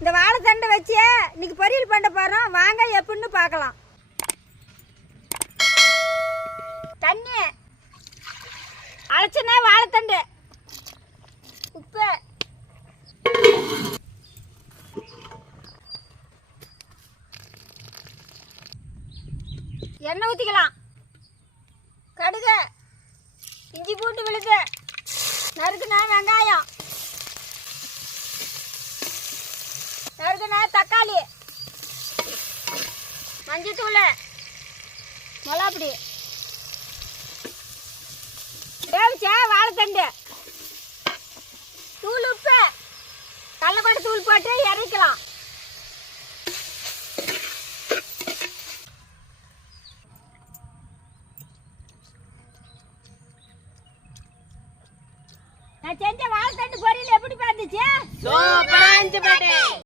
இந்த வாழைத்தண்டை வச்சு இன்னைக்கு பொரியல் பண்ண போகிறோம். வாங்க எப்படின்னு பார்க்கலாம். தண்ணி, அழைச்சினா வாழைத்தண்டு, உப்பு, எண்ணெய் ஊற்றிக்கலாம். கடுகு, இஞ்சி பூண்டு விழுது, நறுக்குனா வெங்காயம், நறுக்குனா தக்காளி, மஞ்சத்தூள், மிளகாப்பொடி, வேவிச்சா வாழைத்தண்டு, தூள், உப்பு, கடலக்கொட்டை தூள் போட்டு இறக்கலாம்.